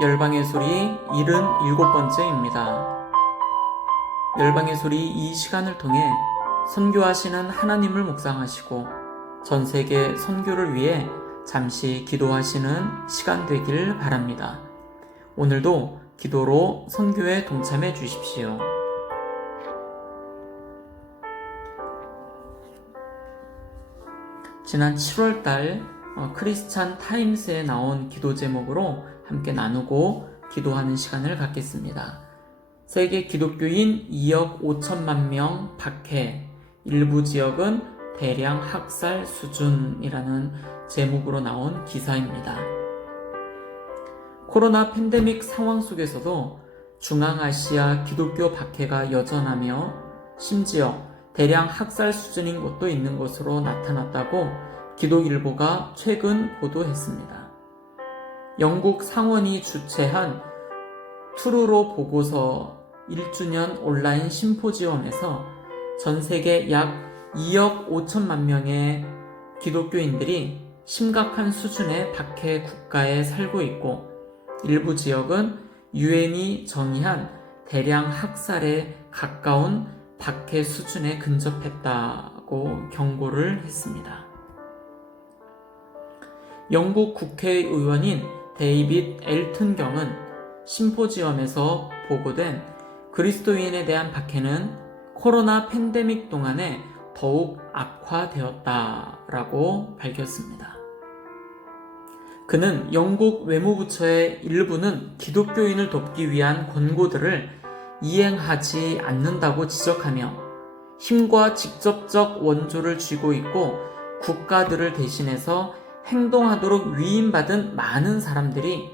열방의 소리 77번째입니다. 열방의 소리 이 시간을 통해 선교하시는 하나님을 묵상하시고 전 세계 선교를 위해 잠시 기도하시는 시간 되길 바랍니다. 오늘도 기도로 선교에 동참해 주십시오. 지난 7월달 크리스찬 타임스에 나온 기도 제목으로 함께 나누고 기도하는 시간을 갖겠습니다. 세계 기독교인 2억 5천만 명 박해, 일부 지역은 대량 학살 수준이라는 제목으로 나온 기사입니다. 코로나 팬데믹 상황 속에서도 중앙아시아 기독교 박해가 여전하며 심지어 대량 학살 수준인 곳도 있는 것으로 나타났다고 기독일보가 최근 보도했습니다. 영국 상원이 주최한 투르로 보고서 1주년 온라인 심포지엄에서 전 세계 약 2억 5천만 명의 기독교인들이 심각한 수준의 박해 국가에 살고 있고 일부 지역은 유엔이 정의한 대량 학살에 가까운 박해 수준에 근접했다고 경고를 했습니다. 영국 국회의원인 데이빗 엘튼 경은 심포지엄에서 보고된 그리스도인에 대한 박해는 코로나 팬데믹 동안에 더욱 악화되었다라고 밝혔습니다. 그는 영국 외무부처의 일부는 기독교인을 돕기 위한 권고들을 이행하지 않는다고 지적하며 힘과 직접적 원조를 쥐고 있고 국가들을 대신해서 행동하도록 위임받은 많은 사람들이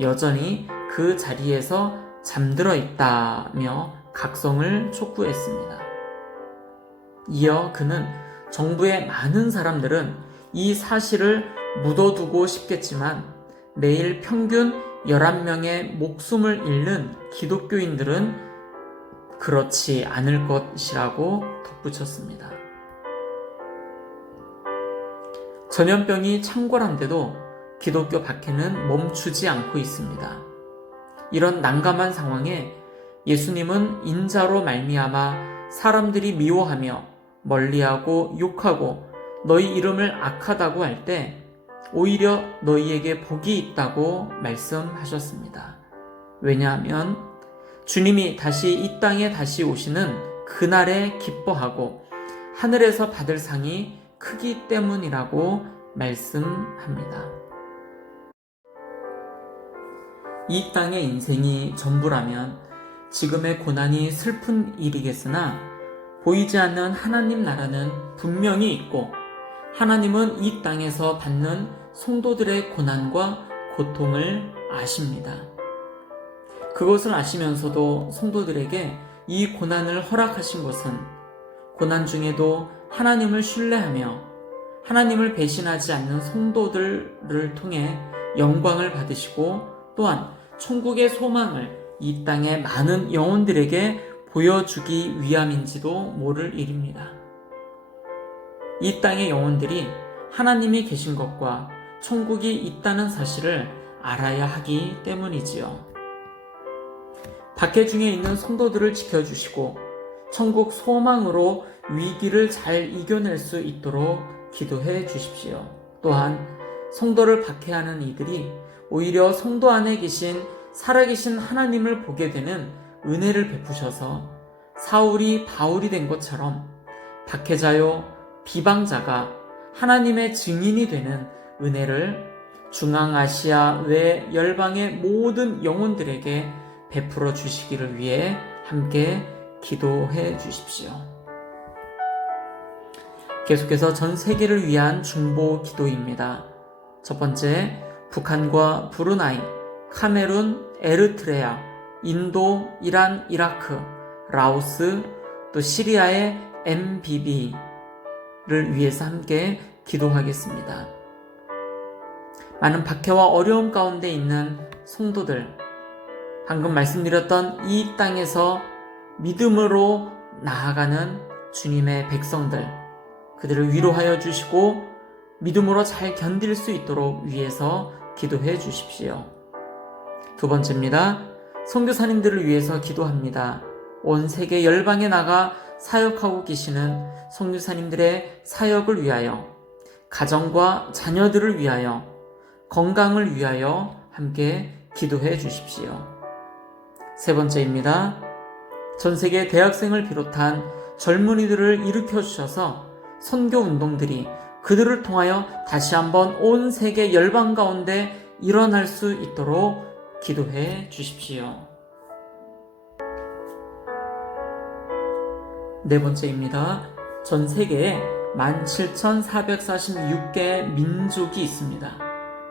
여전히 그 자리에서 잠들어 있다며 각성을 촉구했습니다. 이어 그는 정부의 많은 사람들은 이 사실을 묻어두고 싶겠지만 매일 평균 11명의 목숨을 잃는 기독교인들은 그렇지 않을 것이라고 덧붙였습니다. 전염병이 창궐한데도 기독교 박해는 멈추지 않고 있습니다. 이런 난감한 상황에 예수님은 인자로 말미암아 사람들이 미워하며 멀리하고 욕하고 너희 이름을 악하다고 할 때 오히려 너희에게 복이 있다고 말씀하셨습니다. 왜냐하면 주님이 다시 이 땅에 다시 오시는 그날에 기뻐하고 하늘에서 받을 상이 크기 때문이라고 말씀합니다. 이 땅의 인생이 전부라면 지금의 고난이 슬픈 일이겠으나 보이지 않는 하나님 나라는 분명히 있고 하나님은 이 땅에서 받는 성도들의 고난과 고통을 아십니다. 그것을 아시면서도 성도들에게 이 고난을 허락하신 것은 고난 중에도 하나님을 신뢰하며 하나님을 배신하지 않는 성도들을 통해 영광을 받으시고 또한 천국의 소망을 이 땅의 많은 영혼들에게 보여주기 위함인지도 모를 일입니다. 이 땅의 영혼들이 하나님이 계신 것과 천국이 있다는 사실을 알아야 하기 때문이지요. 박해 중에 있는 성도들을 지켜주시고 천국 소망으로 위기를 잘 이겨낼 수 있도록 기도해 주십시오. 또한 성도를 박해하는 이들이 오히려 성도 안에 계신 살아계신 하나님을 보게 되는 은혜를 베푸셔서 사울이 바울이 된 것처럼 박해자요 비방자가 하나님의 증인이 되는 은혜를 중앙아시아 외 열방의 모든 영혼들에게 베풀어 주시기를 위해 함께 기도해 주십시오. 계속해서 전 세계를 위한 중보 기도입니다. 첫 번째, 북한과 브루나이, 카메룬, 에르트레아, 인도, 이란, 이라크, 라오스, 또 시리아의 MBB를 위해서 함께 기도하겠습니다. 많은 박해와 어려움 가운데 있는 성도들, 방금 말씀드렸던 이 땅에서 믿음으로 나아가는 주님의 백성들, 그들을 위로하여 주시고 믿음으로 잘 견딜 수 있도록 위해서 기도해 주십시오. 두 번째입니다. 선교사님들을 위해서 기도합니다. 온 세계 열방에 나가 사역하고 계시는 선교사님들의 사역을 위하여, 가정과 자녀들을 위하여, 건강을 위하여 함께 기도해 주십시오. 세 번째입니다. 전 세계 대학생을 비롯한 젊은이들을 일으켜 주셔서 선교 운동들이 그들을 통하여 다시 한번 온 세계 열방 가운데 일어날 수 있도록 기도해 주십시오. 네 번째입니다. 전 세계에 17,446개의 민족이 있습니다.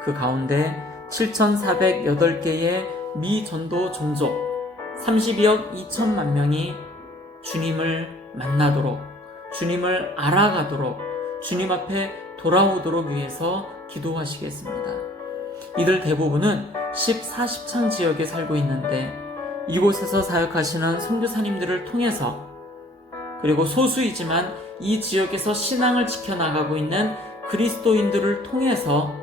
그 가운데 7,408개의 미전도 종족 32억 2천만 명이 주님을 만나도록, 주님을 알아가도록, 주님 앞에 돌아오도록 위해서 기도하시겠습니다. 이들 대부분은 10,40천 지역에 살고 있는데 이곳에서 사역하시는 선교사님들을 통해서, 그리고 소수이지만 이 지역에서 신앙을 지켜나가고 있는 그리스도인들을 통해서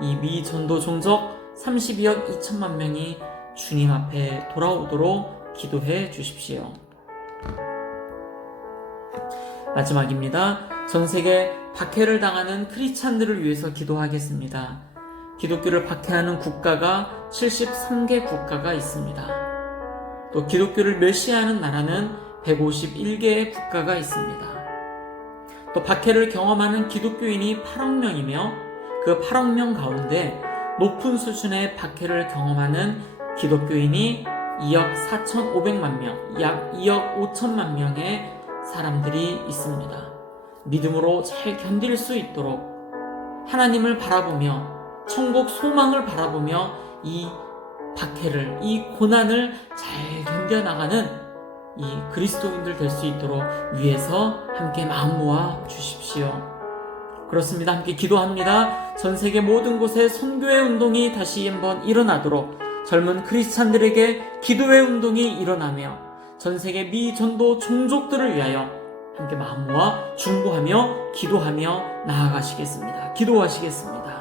이 미전도 종족 32억 2천만 명이 주님 앞에 돌아오도록 기도해 주십시오. 마지막입니다. 전 세계 박해를 당하는 크리스찬들을 위해서 기도하겠습니다. 기독교를 박해하는 국가가 73개 국가가 있습니다. 또 기독교를 멸시하는 나라는 151개의 국가가 있습니다. 또 박해를 경험하는 기독교인이 8억 명이며 그 8억 명 가운데 높은 수준의 박해를 경험하는 기독교인이 2억 4,500만 명, 약 2억 5천만 명의 사람들이 있습니다. 믿음으로 잘 견딜 수 있도록 하나님을 바라보며 천국 소망을 바라보며 이 박해를, 이 고난을 잘 견뎌나가는 이 그리스도인들 될 수 있도록 위해서 함께 마음 모아 주십시오. 그렇습니다. 함께 기도합니다. 전 세계 모든 곳에 선교의 운동이 다시 한번 일어나도록 젊은 크리스찬들에게 기도의 운동이 일어나며 전 세계 미전도 종족들을 위하여 함께 마음 모아 중보하며 기도하며 나아가시겠습니다. 기도하시겠습니다.